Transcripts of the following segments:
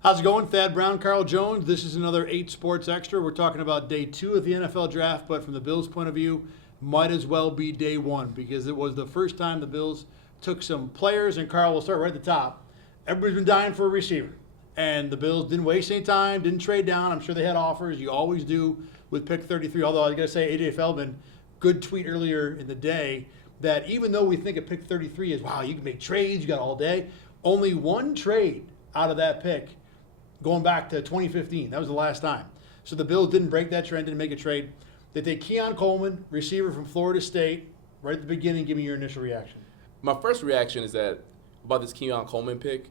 How's it going? Thad Brown, Carl Jones. This is another 8 Sports Extra. We're talking about day 2 of the NFL draft, but from the Bills' point of view, might as well be day 1 because it was the first time the Bills took some players, and Carl, will start right at the top. Everybody's been dying for a receiver, and the Bills didn't waste any time, didn't trade down. I'm sure they had offers. You always do with pick 33, although I got to say, A.J. Feldman, good tweet earlier in the day that even though we think a pick 33 is, wow, you can make trades, you got all day, only one trade out of that pick going back to 2015. That was the last time. So the Bills didn't break that trend, didn't make a trade. They take Keon Coleman, receiver from Florida State, right at the beginning. Give me your initial reaction. My first reaction is that about this Keon Coleman pick,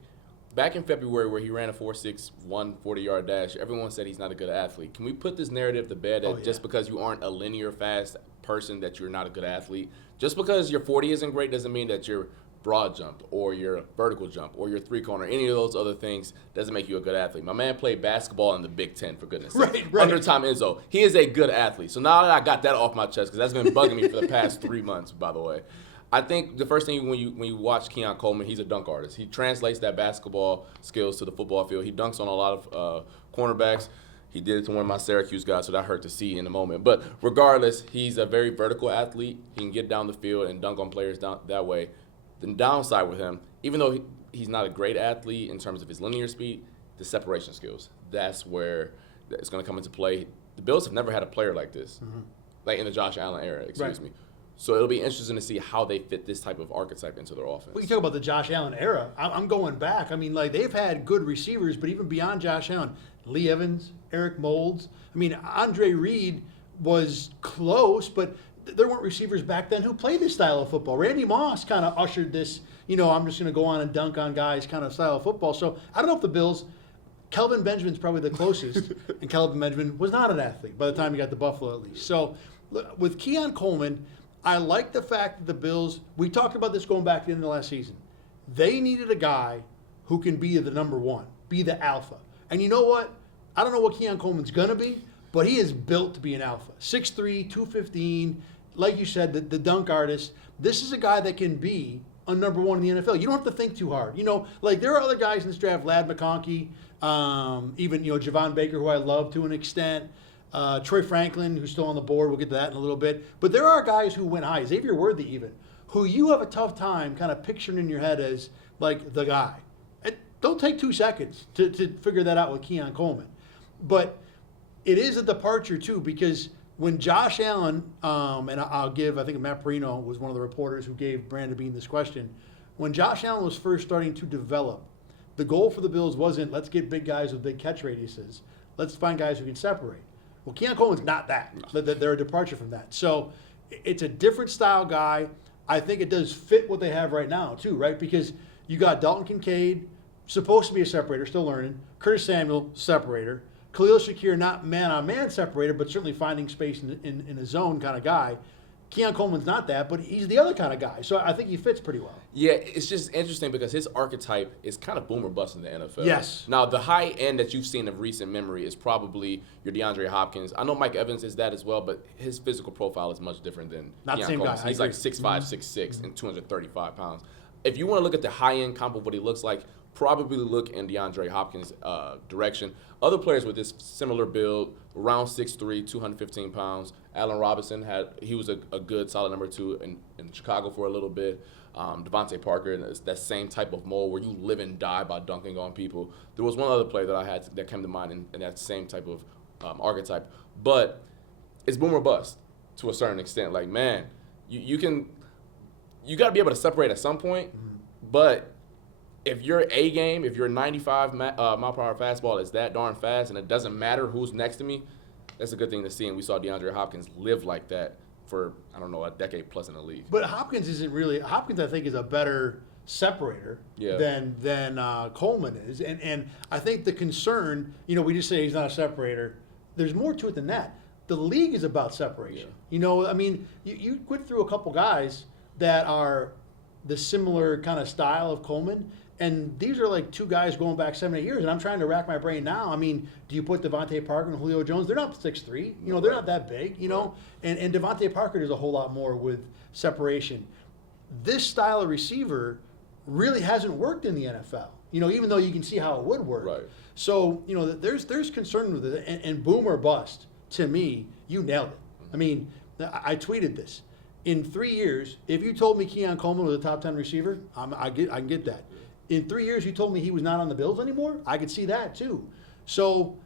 back in February where he ran a 4.61 40-yard dash, everyone said he's not a good athlete. Can we put this narrative to bed that just because you aren't a linear fast person that you're not a good athlete? Just because your 40 isn't great doesn't mean that your broad jump or your vertical jump or your three-corner, any of those other things doesn't make you a good athlete. My man played basketball in the Big Ten, for goodness sake. Right. Under Tom Izzo. He is a good athlete. So now that I got that off my chest, because that's been bugging me for the past 3 months, by the way. I think the first thing when you watch Keon Coleman, he's a dunk artist. He translates that basketball skills to the football field. He dunks on a lot of cornerbacks. He did it to one of my Syracuse guys, so that hurt to see in the moment. But regardless, he's a very vertical athlete. He can get down the field and dunk on players down that way. The downside with him, even though he's not a great athlete in terms of his linear speed, the separation skills, that's where it's going to come into play. The Bills have never had a player like this, like in the Josh Allen era, excuse me. So it'll be interesting to see how they fit this type of archetype into their offense. We can talk about the Josh Allen era. I'm going back. I mean, like, they've had good receivers, but even beyond Josh Allen, Lee Evans, Eric Moulds. I mean, Andre Reed was close, but there weren't receivers back then who played this style of football. Randy Moss kind of ushered this, I'm just going to go on and dunk on guys kind of style of football. So I don't know if the Bills, Kelvin Benjamin's probably the closest, and Kelvin Benjamin was not an athlete by the time he got to Buffalo at least. So with Keon Coleman, I like the fact that the Bills, we talked about this going back to the end of last season. They needed a guy who can be the number one, be the alpha. And you know what? I don't know what Keon Coleman's going to be, but he is built to be an alpha. 6'3", 215, like you said, the dunk artist. This is a guy that can be a number one in the NFL. You don't have to think too hard. Like there are other guys in this draft, Lad McConkey, even, Javon Baker, who I love to an extent. Troy Franklin, who's still on the board. We'll get to that in a little bit. But there are guys who went high, Xavier Worthy even, who you have a tough time kind of picturing in your head as like the guy. It don't take 2 seconds to figure that out with Keon Coleman. But it is a departure too, because when Josh Allen, and I'll give, I think Matt Perino was one of the reporters who gave Brandon Beane this question. When Josh Allen was first starting to develop, the goal for the Bills wasn't let's get big guys with big catch radiuses. Let's find guys who can separate. Well, Keon Coleman's not that. They're a departure from that. So it's a different style guy. I think it does fit what they have right now, too, right? Because you got Dalton Kincaid, supposed to be a separator, still learning. Curtis Samuel, separator. Khalil Shakir, not man-on-man separator, but certainly finding space in a zone kind of guy. Keon Coleman's not that, but he's the other kind of guy. So I think he fits pretty well. Yeah, it's just interesting because his archetype is kind of boom or bust in the NFL. Yes. Now, the high end that you've seen of recent memory is probably your DeAndre Hopkins. I know Mike Evans is that as well, but his physical profile is much different than not the same Coleman's. guy. He's like 6'5", 6'6", and 235 pounds. If you want to look at the high end comp of what he looks like, probably look in DeAndre Hopkins' direction. Other players with this similar build, around 6'3", 215 pounds. Allen Robinson he was a good solid number 2 in Chicago for a little bit. Devontae Parker, that same type of mold where you live and die by dunking on people. There was one other player that I had that came to mind in that same type of archetype. But it's boom or bust to a certain extent. Like, man, you got to be able to separate at some point, but if your A game, if your 95 mile per hour fastball is that darn fast and it doesn't matter who's next to me, that's a good thing to see. And we saw DeAndre Hopkins live like that for, a decade plus in the league. But Hopkins, I think, is a better separator than Coleman is. And I think the concern, we just say he's not a separator. There's more to it than that. The league is about separation. Yeah. You went through a couple guys that are the similar kind of style of Coleman. And these are like 2 guys going back 7-8 years, and I'm trying to rack my brain now. I mean, do you put Devontae Parker and Julio Jones? They're not 6'3", they're not that big, And Devontae Parker does a whole lot more with separation. This style of receiver really hasn't worked in the NFL. even though you can see how it would work. Right. So, there's concern with it. And boom or bust, to me, you nailed it. I mean, I tweeted this. In 3 years, if you told me Keon Coleman was a top 10 receiver, I can get that. In 3 years, you told me he was not on the Bills anymore, I could see that too. So,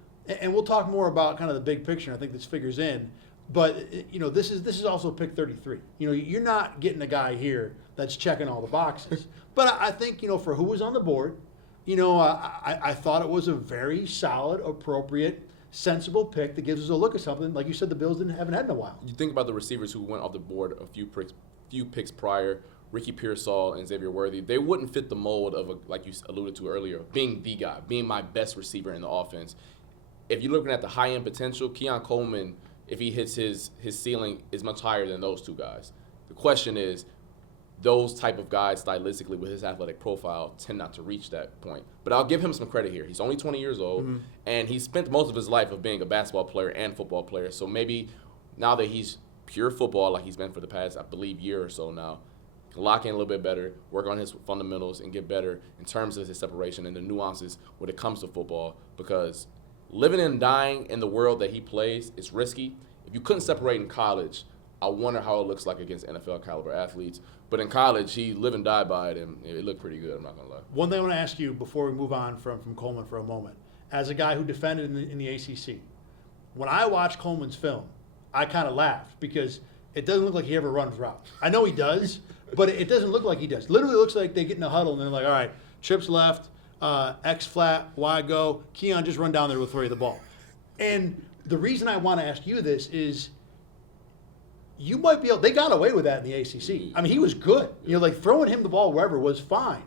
and we'll talk more about kind of the big picture. I think this figures in. But, this is also pick 33. You're not getting a guy here that's checking all the boxes. But I think, for who was on the board, I thought it was a very solid, appropriate, sensible pick that gives us a look at something. Like you said, the Bills haven't had in a while. You think about the receivers who went off the board a few picks prior, Ricky Pearsall and Xavier Worthy. They wouldn't fit the mold of, like you alluded to earlier, being the guy, being my best receiver in the offense. If you're looking at the high-end potential, Keon Coleman, if he hits his ceiling, is much higher than those two guys. The question is, those type of guys stylistically with his athletic profile tend not to reach that point. But I'll give him some credit here. He's only 20 years old, and he spent most of his life of being a basketball player and football player. So maybe now that he's pure football like he's been for the past, I believe, year or so now, can lock in a little bit better, work on his fundamentals, and get better in terms of his separation and the nuances when it comes to football. Because living and dying in the world that he plays is risky. If you couldn't separate in college, I wonder how it looks like against NFL caliber athletes. But in college, he lived and died by it, and it looked pretty good, I'm not going to lie. One thing I want to ask you before we move on from Coleman for a moment. As a guy who defended in the ACC, when I watched Coleman's film, I kind of laughed because it doesn't look like he ever runs routes. I know he does, but it doesn't look like he does. Literally looks like they get in a huddle, and they're like, all right, trips left, X flat, Y go. Keon, just run down there, we'll throw you the ball. And the reason I want to ask you this is, you might be able, they got away with that in the ACC. I mean, he was good. Like throwing him the ball wherever was fine.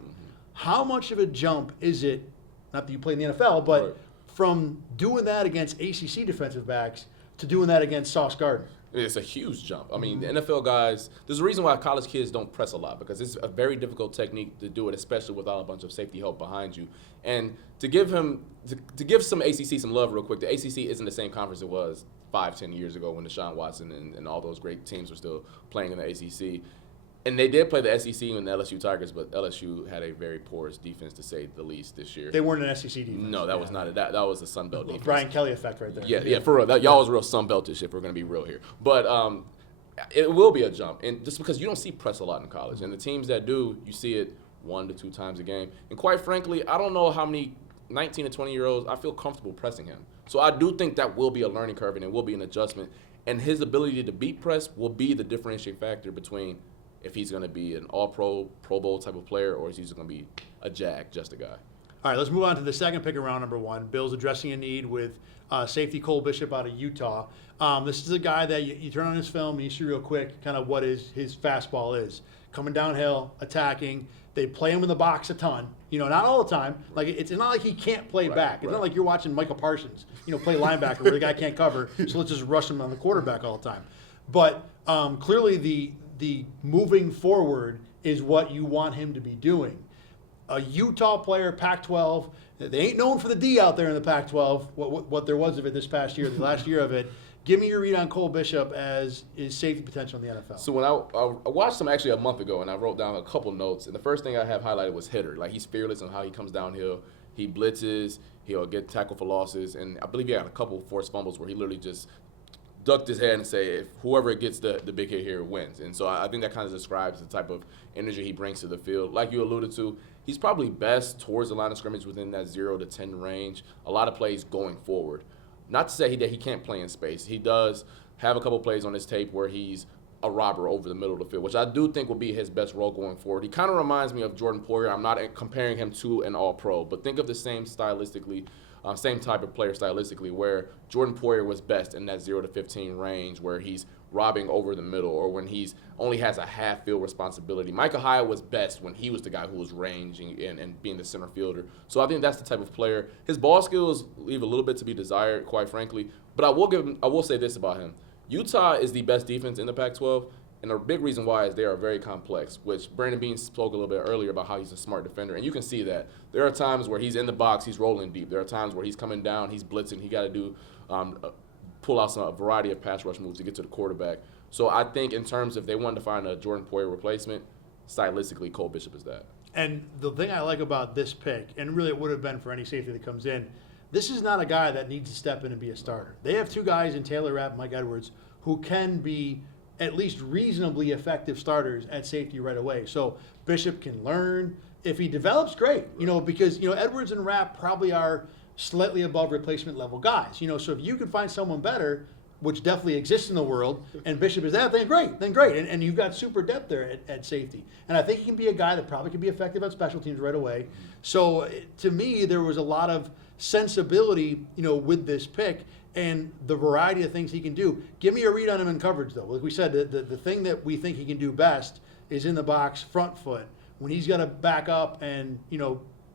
How much of a jump is it, not that you play in the NFL, but Right. from doing that against ACC defensive backs to doing that against Sauce Gardner? It's a huge jump. I mean, the NFL guys, there's a reason why college kids don't press a lot, because it's a very difficult technique to do it, especially without a bunch of safety help behind you. And to give him, to give some ACC some love real quick, the ACC isn't the same conference it was 5-10 years ago when Deshaun Watson and all those great teams were still playing in the ACC. And they did play the SEC and the LSU Tigers, but LSU had a very porous defense, to say the least, this year. They weren't an SEC defense. No, that was not it. That was the Sun Belt defense. Brian Kelly effect right there. Yeah, for real. Y'all was real Sun Beltish, if we're going to be real here. But it will be a jump, and just because you don't see press a lot in college, and the teams that do, you see it 1 to 2 times a game. And quite frankly, I don't know how many 19 to 20-year-olds I feel comfortable pressing him. So I do think that will be a learning curve, and it will be an adjustment. And his ability to beat press will be the differentiating factor between if he's going to be an all-pro, Pro Bowl type of player, or is he just going to be a jag, just a guy. All right, let's move on to the second pick in round number 1. Bills addressing a need with safety Cole Bishop out of Utah. This is a guy that you turn on his film and you see real quick kind of what his fastball is. Coming downhill, attacking. They play him in the box a ton. Not all the time. Like it's not like he can't play back. It's not like you're watching Michael Parsons, play linebacker where the guy can't cover, so let's just rush him on the quarterback all the time. But clearly the moving forward is what you want him to be doing. A Utah player, Pac-12, they ain't known for the D out there in the Pac-12, what there was of it this past year, the last year of it. Give me your read on Cole Bishop as his safety potential in the NFL. So when I watched him actually a month ago, and I wrote down a couple notes, and the first thing I have highlighted was hitter. Like, he's fearless on how he comes downhill. He blitzes. He'll get tackled for losses. And I believe he had a couple forced fumbles where he literally just ducked his head and say, if whoever gets the big hit here wins. And so I think that kind of describes the type of energy he brings to the field. Like you alluded to, he's probably best towards the line of scrimmage within that 0 to 10 range. A lot of plays going forward. Not to say that he can't play in space. He does have a couple plays on his tape where he's a robber over the middle of the field, which I do think will be his best role going forward. He kind of reminds me of Jordan Poyer. I'm not comparing him to an all-pro, but think of the same stylistically, same type of player stylistically, where Jordan Poyer was best in that 0 to 15 range, where he's robbing over the middle, or when he's only has a half field responsibility. Micah Hyde was best when he was the guy who was ranging and being the center fielder. So I think that's the type of player. His ball skills leave a little bit to be desired, quite frankly. But I will say this about him. Utah is the best defense in the Pac-12, and a big reason why is they are very complex, which Brandon Beane spoke a little bit earlier about how he's a smart defender, and you can see that. There are times where he's in the box, he's rolling deep. There are times where he's coming down, he's blitzing, he got to do pull out a variety of pass rush moves to get to the quarterback. So I think in terms of if they wanted to find a Jordan Poyer replacement, stylistically, Cole Bishop is that. And the thing I like about this pick, and really it would have been for any safety that comes in, this is not a guy that needs to step in and be a starter. They have two guys in Taylor Rapp and Mike Edwards who can be at least reasonably effective starters at safety right away. So Bishop can learn. If he develops, great. Because Edwards and Rapp probably are slightly above replacement level guys. So if you can find someone better, which definitely exists in the world, and Bishop is that, then great. And you've got super depth there at safety. And I think he can be a guy that probably can be effective on special teams right away. So to me, there was a lot of sensibility, with this pick and the variety of things he can do. Give me a read on him in coverage, though. Like we said, the thing that we think he can do best is in the box, front foot. When he's got to back up and,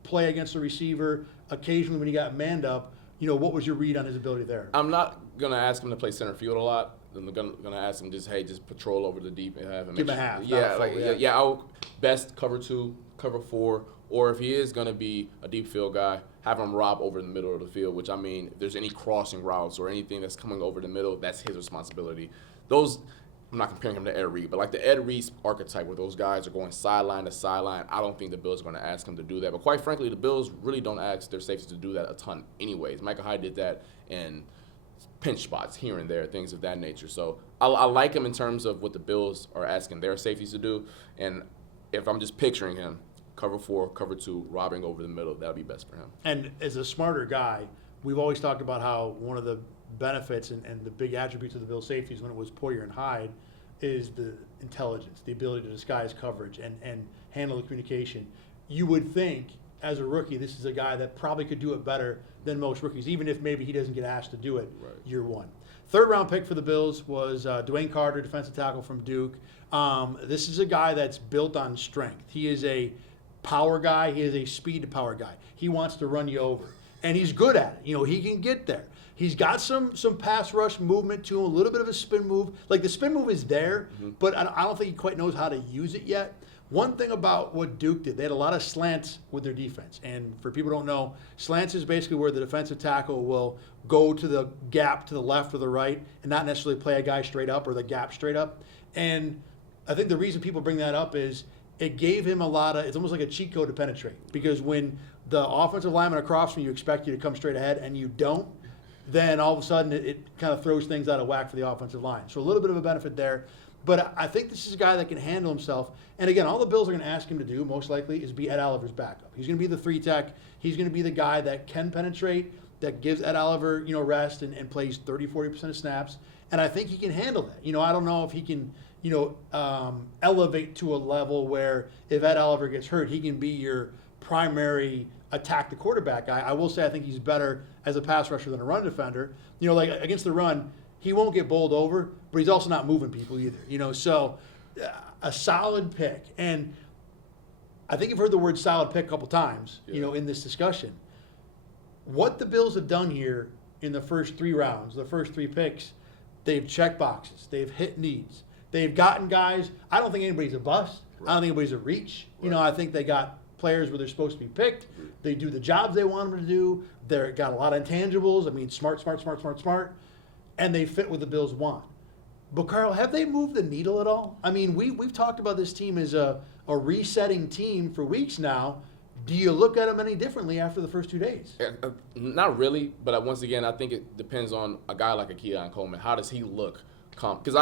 play against the receiver, occasionally when he got manned up, what was your read on his ability there? I'm not going to ask him to play center field a lot. I'm going to ask him just patrol over the deep and have him. Give him a half. Yeah, I'll best cover 2, cover 4, or if he is going to be a deep field guy, have him rob over the middle of the field, which, if there's any crossing routes or anything that's coming over the middle, that's his responsibility. I'm not comparing him to Ed Reed, but like the Ed Reed archetype where those guys are going sideline to sideline, I don't think the Bills are going to ask him to do that. But quite frankly, the Bills really don't ask their safeties to do that a ton anyways. Micah Hyde did that in pinch spots here and there, things of that nature. So I like him in terms of what the Bills are asking their safeties to do. And if I'm just picturing him, cover 4, cover 2, robbing over the middle, that would be best for him. And as a smarter guy, we've always talked about how one of the benefits and the big attributes of the Bills safeties when it was Poyer and Hyde is the intelligence, the ability to disguise coverage and handle the communication. You would think, as a rookie, this is a guy that probably could do it better than most rookies, even if maybe he doesn't get asked to do it year one. Third round pick for the Bills was Dwayne Carter, defensive tackle from Duke. This is a guy that's built on strength. He is a power guy. He is a speed to power guy. He wants to run you over, and he's good at it. He can get there. He's got some pass rush movement to him, a little bit of a spin move. Like the spin move is there, but I don't think he quite knows how to use it yet. One thing about what Duke did, they had a lot of slants with their defense. And for people who don't know, slants is basically where the defensive tackle will go to the gap to the left or the right and not necessarily play a guy straight up or the gap straight up. And I think the reason people bring that up is it gave him it's almost like a cheat code to penetrate. Because when the offensive lineman across from you expect you to come straight ahead and you don't, then all of a sudden it kind of throws things out of whack for the offensive line. So a little bit of a benefit there. But I think this is a guy that can handle himself. And again, all the Bills are going to ask him to do, most likely, is be Ed Oliver's backup. He's going to be the 3-tech. He's going to be the guy that can penetrate, that gives Ed Oliver, rest and plays 30-40% of snaps. And I think he can handle that. I don't know if he can, elevate to a level where if Ed Oliver gets hurt, he can be your primary attack the quarterback guy. I will say I think he's better as a pass rusher than a run defender. Like against the run, he won't get bowled over, but he's also not moving people either. So a solid pick. And I think you've heard the word solid pick a couple times, in this discussion. What the Bills have done here in the first 3 rounds, the first 3 picks, they've checked boxes. They've hit needs. They've gotten guys. I don't think anybody's a bust. I don't think anybody's a reach. I think they got players where they're supposed to be picked. They do the jobs they want them to do. They've got a lot of intangibles. Smart. And they fit what the Bills want. But, Carl, have they moved the needle at all? We've talked about this team as a resetting team for weeks now. Do you look at them any differently after the first 2 days? Not really, but once again, I think it depends on a guy like a Keon Coleman. How does he look? Because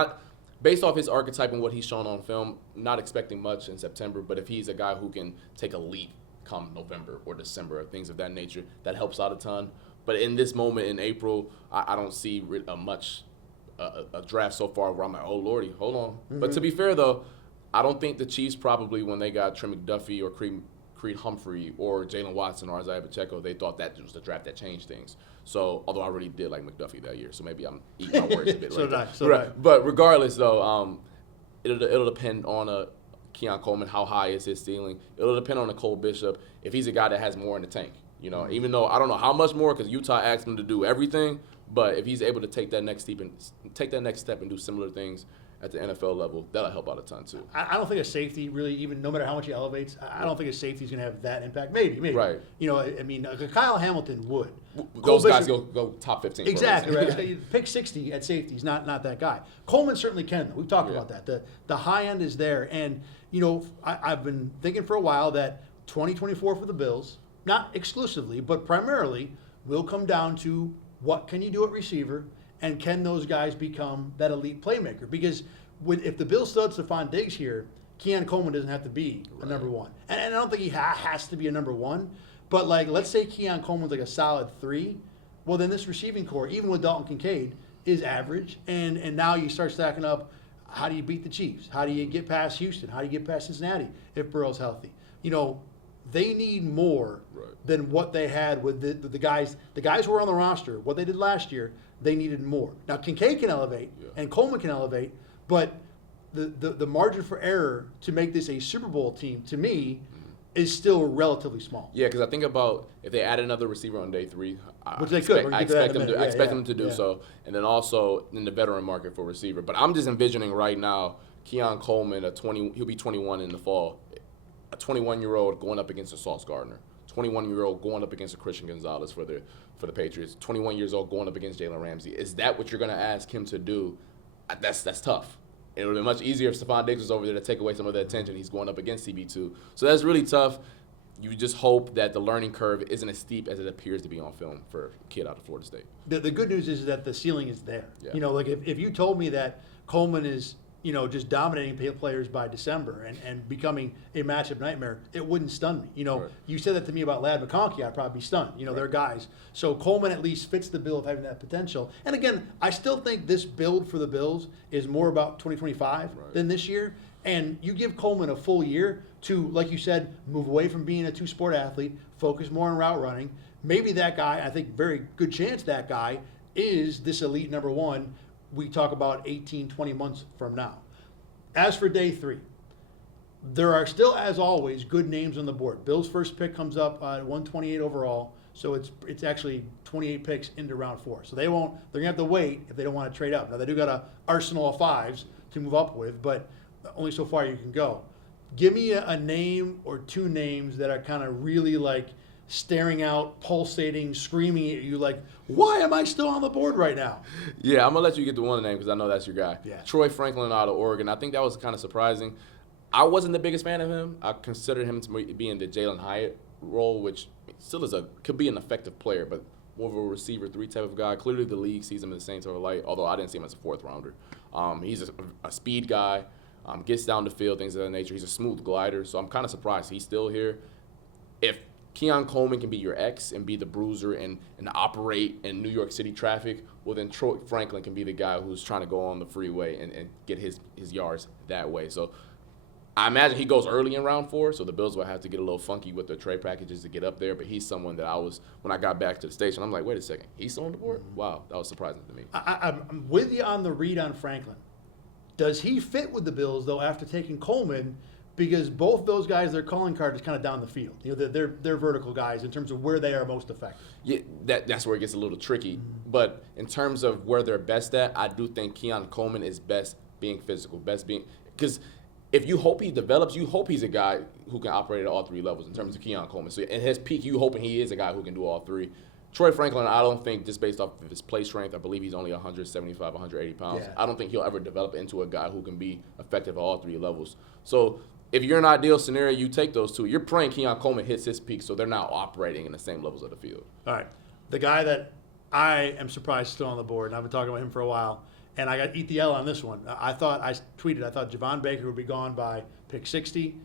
based off his archetype and what he's shown on film, not expecting much in September, but if he's a guy who can take a leap come November or December or things of that nature, that helps out a ton. But in this moment in April, I don't see a draft so far where I'm like, oh, Lordy, hold on. Mm-hmm. But to be fair, though, I don't think the Chiefs probably, when they got Trey McDuffie or Creed Humphrey or Jalen Watson or Isaiah Pacheco, they thought that was the draft that changed things. So, although I really did like McDuffie that year, so maybe I'm eating my words a bit. But regardless, though, it'll depend on Keon Coleman, how high is his ceiling. It'll depend on Nicole Bishop if he's a guy that has more in the tank. Even though I don't know how much more because Utah asked him to do everything, but if he's able to take that next step and do similar things at the NFL level, that'll help out a ton too. I don't think a safety really, even no matter how much he elevates, I don't think a safety is going to have that impact. Maybe. Right. Kyle Hamilton would. Those guys go top 15. Exactly. Right. Pick 60 at safety. He's not that guy. Coleman certainly can. We've talked about that. The high end is there, and I've been thinking for a while that 2024 for the Bills, not exclusively, but primarily, will come down to what can you do at receiver, and can those guys become that elite playmaker? Because if the Bills still had Stephon Diggs here, Keon Coleman doesn't have to be a number one. And I don't think he has to be a number one, but like, let's say Keon Coleman's like a solid 3. Well, then this receiving core, even with Dalton Kincaid, is average. And now you start stacking up, how do you beat the Chiefs? How do you get past Houston? How do you get past Cincinnati if Burrow's healthy? You know, they need more than what they had with the guys. The guys who were on the roster, what they did last year, they needed more. Now, Kincaid can elevate, and Coleman can elevate, but the margin for error to make this a Super Bowl team, to me, is still relatively small. Yeah, because I think about if they add another receiver on day 3, Which they could. I expect them to do so, and then also in the veteran market for receiver. But I'm just envisioning right now, Keon Coleman, he'll be 21 in the fall, a 21-year-old going up against a Sauce Gardner, 21-year-old going up against a Christian Gonzalez for the Patriots, 21 years old going up against Jalen Ramsey. Is that what you're going to ask him to do? That's tough. It would be much easier if Stephon Diggs was over there to take away some of the attention. He's going up against CB2. So that's really tough. You just hope that the learning curve isn't as steep as it appears to be on film for a kid out of Florida State. The good news is that the ceiling is there. Yeah. You know, like if you told me that Coleman is, you know, just dominating players by December and becoming a matchup nightmare, it wouldn't stun me. You know, You said that to me about Ladd McConkey, I'd probably be stunned. You know, they're guys. So Coleman at least fits the bill of having that potential. And again, I still think this build for the Bills is more about 2025 than this year. And you give Coleman a full year to, like you said, move away from being a two-sport athlete, focus more on route running. Maybe that guy, I think very good chance that guy is this elite number one we talk about 18, 20 months from now. As for day 3, there are still, as always, good names on the board. Bill's first pick comes up at 128 overall, so it's actually 28 picks into round 4. So they're gonna have to wait if they don't want to trade up. Now they do got an arsenal of 5s to move up with, but only so far you can go. Give me a name or 2 names that are kind of really like staring out, pulsating, screaming at you like, why am I still on the board right now? Yeah, I'm going to let you get the one name because I know that's your guy. Yeah. Troy Franklin out of Oregon. I think that was kind of surprising. I wasn't the biggest fan of him. I considered him to be in the Jalen Hyatt role, which still could be an effective player, but more of a receiver 3 type of guy. Clearly the league sees him in the same sort of light, although I didn't see him as a 4th rounder. He's a speed guy, gets down the field, things of that nature. He's a smooth glider, so I'm kind of surprised he's still here. If Keon Coleman can be your X and be the bruiser and operate in New York City traffic, well then Troy Franklin can be the guy who's trying to go on the freeway and get his yards that way. So I imagine he goes early in round 4, so the Bills will have to get a little funky with their trade packages to get up there, but he's someone that when I got back to the station, I'm like, wait a second, he's still on the board? Wow, that was surprising to me. I'm with you on the read on Franklin. Does he fit with the Bills, though, after taking Coleman? Because both those guys, their calling card is kind of down the field. You know, they're vertical guys in terms of where they are most effective. Yeah, that's where it gets a little tricky. But in terms of where they're best at, I do think Keon Coleman is best being physical, because if you hope he develops, you hope he's a guy who can operate at all 3 levels in terms of Keon Coleman. So in his peak, you hoping he is a guy who can do all 3. Troy Franklin, I don't think, just based off of his play strength, I believe he's only 175, 180 pounds. Yeah. I don't think he'll ever develop into a guy who can be effective at all 3 levels. So if you're in an ideal scenario, you take those 2. You're praying Keon Coleman hits his peak, so they're now operating in the same levels of the field. All right. The guy that I am surprised is still on the board, and I've been talking about him for a while, and I got eat the L on this one. I thought Javon Baker would be gone by pick 60.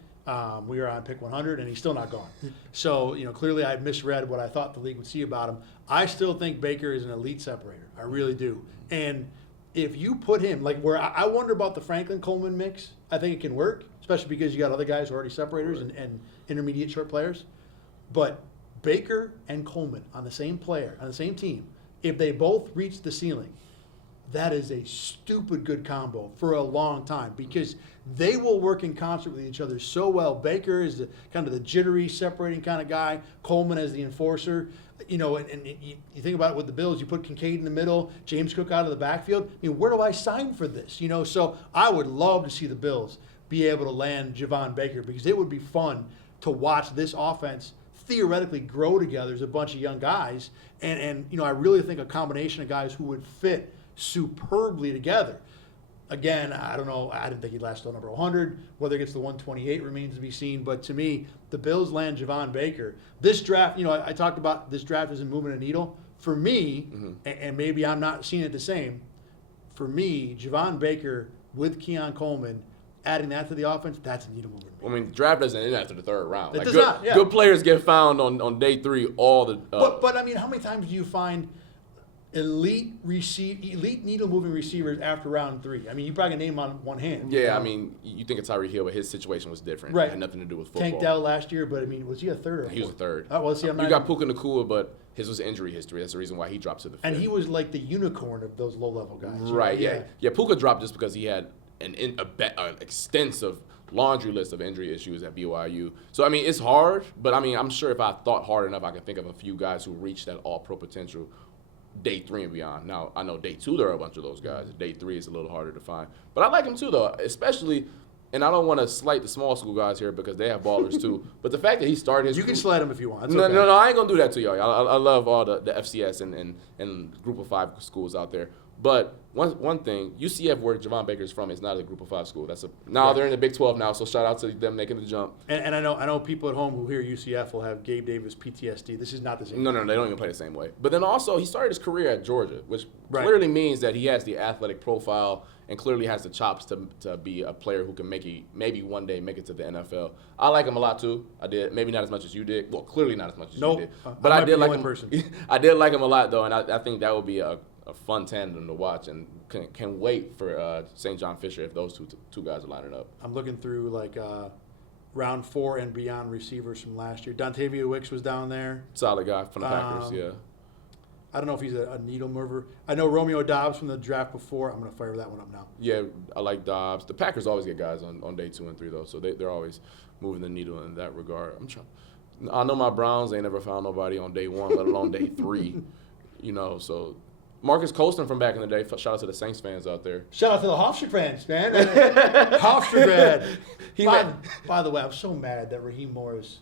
We were on pick 100, and he's still not gone. So, you know, clearly I misread what I thought the league would see about him. I still think Baker is an elite separator. I really do. And if you put him, like where I wonder about the Franklin-Coleman mix, I think it can work, especially because you got other guys who are already separators and intermediate short players. But Baker and Coleman on the same team, if they both reach the ceiling, that is a stupid good combo for a long time because they will work in concert with each other so well. Baker is kind of the jittery, separating kind of guy. Coleman as the enforcer. You know, and you think about it with the Bills, you put Kincaid in the middle, James Cook out of the backfield. I mean, where do I sign for this? You know, so I would love to see the Bills be able to land Javon Baker because it would be fun to watch this offense theoretically grow together as a bunch of young guys. And you know, I really think a combination of guys who would fit superbly together. again, I don't know. I didn't think he'd last till number 100. Whether he gets the 128 remains to be seen. But to me, the Bills land Javon Baker. This draft, I talked about this draft isn't moving a needle. For me, and maybe I'm not seeing it the same, for me, Javon Baker with Keon Coleman, adding that to the offense, that's a needle mover. I mean, the draft doesn't end after the third round. It does not, yeah. Good players get found on day 3 all the. But I mean, how many times do you find elite needle moving receivers after round 3? I mean, you probably can name on one hand. Yeah, I mean, you think of Tyreek Hill, but his situation was different. Right. It had nothing to do with football. Tanked out last year, but I mean, was he a third or He was a fourth? third. Oh, was he? You got Puka Nacua, but his was injury history. That's the reason why he dropped to the fifth. And he was like the unicorn of those low level guys. Right. Yeah. Puka dropped just because he had an extensive laundry list of injury issues at BYU. So I mean, it's hard, but I mean, I'm sure if I thought hard enough, I could think of a few guys who reached that all-pro potential day 3 and beyond. Now I know day 2 there are a bunch of those guys. Day 3 is a little harder to find, but I like him too, though, especially. And I don't want to slight the small school guys here because they have ballers too. But the fact that he started his You can slide him if you want. That's no, okay. no, I ain't gonna do that to y'all. I love all the FCS and Group of 5 schools out there. But one thing, UCF, where Javon Baker's from, is not a Group of 5 school. They're in the Big 12 now. So shout out to them making the jump. And I know people at home who hear UCF will have Gabe Davis PTSD. This is not the same. No, they don't even play the same way. But then also, he started his career at Georgia, which Right. clearly means that he has the athletic profile and clearly has the chops to be a player who can maybe one day make it to the NFL. I like him a lot too. I did, maybe not as much as you did. Well, clearly not as much as Nope. you did. But I I might did be like the him. only person. I did like him a lot though, and I think that would be a fun tandem to watch, and can wait for St. John Fisher if those two guys are lining up. I'm looking through like round 4 and beyond receivers from last year. Dontavia Wicks was down there. Solid guy from the Packers, yeah. I don't know if he's a needle mover. I know Romeo Dobbs from the draft before. I'm going to fire that one up now. Yeah, I like Dobbs. The Packers always get guys on day 2 and 3 though, so they're always moving the needle in that regard. I know my Browns ain't never found nobody on day 1, let alone day 3. So Marcus Colston from back in the day. Shout out to the Saints fans out there. Shout out to the Hofstra fans, man. Hofstra grad. By the way, I'm so mad that Raheem Morris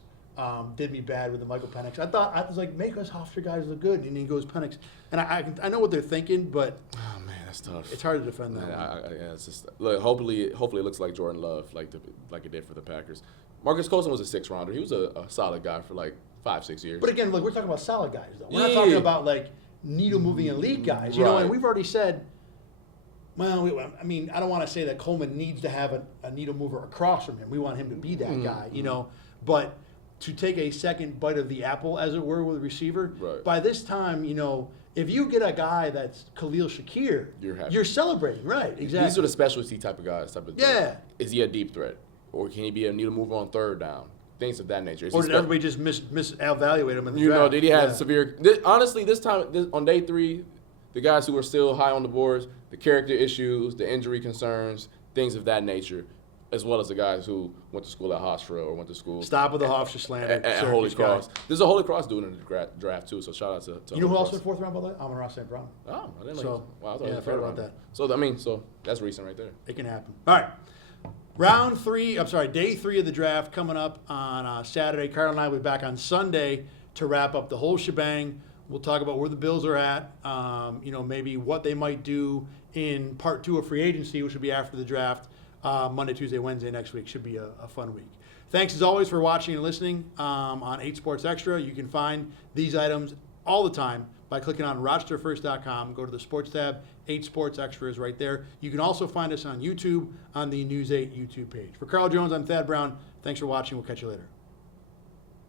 did me bad with the Michael Penix. I was like, make us Hofstra guys look good, and he goes Penix. And I know what they're thinking, but Oh man, that's tough. it's hard to defend that. Yeah, it's just look. Hopefully, it looks like Jordan Love, like it did for the Packers. Marcus Colston was a 6th rounder. He was a solid guy for like 5-6 years. But again, look, we're talking about solid guys, though. We're not talking about like needle moving elite guys. Right. And we've already said. Well, I mean, I don't want to say that Coleman needs to have a needle mover across from him. We want him to be that guy, But to take a second bite of the apple, as it were, with a receiver, Right. by this time, if you get a guy that's Khalil Shakir, You're happy. you're celebrating, right? Exactly. These are the specialty type of guys. Yeah. Is he a deep threat, or can he be a needle mover on 3rd down? Things of that nature. Or did everybody just misevaluate him in the draft? Did he have severe? Honestly, this time on day 3, the guys who were still high on the boards, the character issues, the injury concerns, things of that nature, as well as the guys who went to school at Hofstra or went to school. Stop with the Hofstra slander. At Holy Syracuse guy. Cross. There's a Holy Cross dude in the draft too, so shout out to You know who Holy else Cross. went 4th round, by the way? Amon-Ra St. Brown. Oh, I didn't know. So, Wow, I thought yeah, it I was forgot a about round. that. So that's recent right there. It can happen. All right. Day 3 of the draft coming up on Saturday. Carl and I will be back on Sunday to wrap up the whole shebang. We'll talk about where the Bills are at, maybe what they might do in part 2 of free agency, which will be after the draft, Monday, Tuesday, Wednesday next week. Should be a fun week. Thanks as always for watching and listening on 8 Sports Extra. You can find these items all the time by clicking on RochesterFirst.com. Go to the Sports tab. 8 Sports Extra is right there. You can also find us on YouTube on the News 8 YouTube page. For Carl Jones, I'm Thad Brown. Thanks for watching. We'll catch you later.